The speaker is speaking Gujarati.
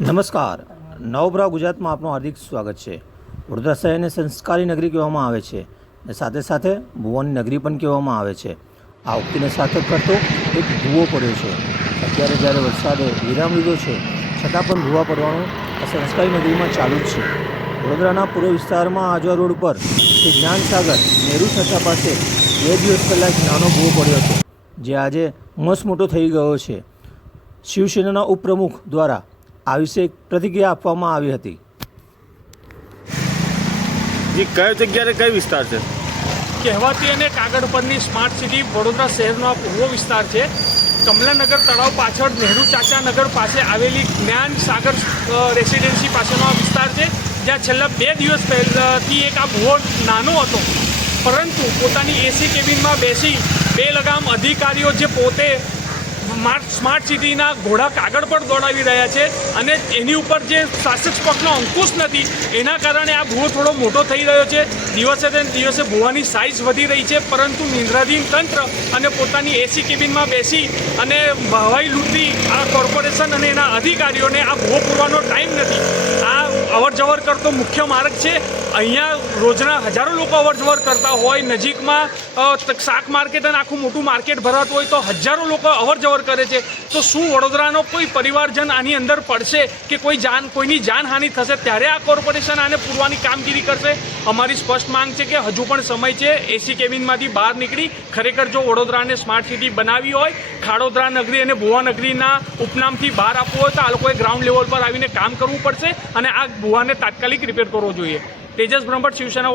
નમસ્કાર. નવભરા ગુજરાતમાં આપનું હાર્દિક સ્વાગત છે. વડોદરા શહેરને સંસ્કારી નગરી કહેવામાં આવે છે અને સાથે સાથે ભુવાની નગરી પણ કહેવામાં આવે છે. આ ઉક્તિને સાર્થક કરતો એક ભૂવો પડ્યો છે. અત્યારે જ્યારે વરસાદે વિરામ લીધો છે, છતાં પણ ભૂવા પડવાનું આ સંસ્કારી નગરીમાં ચાલુ જ છે. વડોદરાના પૂર્વ વિસ્તારમાં આજવા રોડ પર શ્રી જ્ઞાનસાગર નેહરુ છત્તા પાસે બે દિવસ પહેલાં એક નાનો ભૂવો પડ્યો હતો, જે આજે મસ્ત મોટો થઈ ગયો છે. શિવસેનાના ઉપપ્રમુખ દ્વારા આ વિશે એક પ્રતિક્રિયા આપવામાં આવી હતી. જી કયો જગ્યાએ કઈ વિસ્તાર છે? કહેવાતી અને કાગળ પરની સ્માર્ટ સિટી વડોદરા શહેરનો આ પૂર્વ વિસ્તાર છે. કમલાનગર તળાવ પાછળ નહેરુ ચાચા નગર પાસે આવેલી જ્ઞાન સાગર રેસિડેન્સી પાસેનો આ વિસ્તાર છે જ્યાં છેલ્લા બે દિવસ પહેલાથી એક આ ભૂવો નાનો હતો. પરંતુ પોતાની એસી કેબિનમાં બેસી બે લગામ અધિકારીઓ જે પોતે સ્માર્ટ સિટીના ઘોડા કાગળ પર દોડાવી રહ્યા છે અને એની ઉપર જે શાસક પક્ષનો અંકુશ નથી, એના કારણે આ ભૂવો થોડો મોટો થઈ રહ્યો છે. દિવસે ને દિવસે ભૂવાની સાઇઝ વધી રહી છે, પરંતુ નિંદ્રાધીન તંત્ર અને પોતાની એસી કેબિનમાં બેસી અને હવાઈ લૂંટી આ કોર્પોરેશન અને એના અધિકારીઓને આ ભૂવો પૂરવાનો ટાઈમ નથી. આ અવર જવર કરતો મુખ્ય માર્ગ છે. અહીંયા રોજના હજારો લોકો અવર જવર કરતા હોય, નજીકમાં શાક માર્કેટ અને આખું મોટું માર્કેટ ભરાતું હોય તો હજારો લોકો અવર જવર કરે છે. તો શું વડોદરાનો કોઈ પરિવારજન આની અંદર પડશે કે કોઈ જાન, કોઈની જાનહાનિ થશે? ત્યારે આ કોર્પોરેશન આને પૂરવાની કામગીરી કરશે. અમારી સ્પષ્ટ માંગ છે કે હજુ પણ સમય છે. એસી કેબિનમાંથી બહાર નીકળી ખરેખર જો વડોદરાને સ્માર્ટ સિટી બનાવી હોય ખાડોદરા નગરી અને ભુવા નગરીના ઉપનામથી બહાર આપવું હોય તો આ લોકોએ ગ્રાઉન્ડ લેવલ પર આવીને કામ કરવું પડશે અને આ ભુવાને તાત્કાલિક રિપેર કરવો જોઈએ. તેજસ બ્રહ્મભટ્ટ, શિવસેના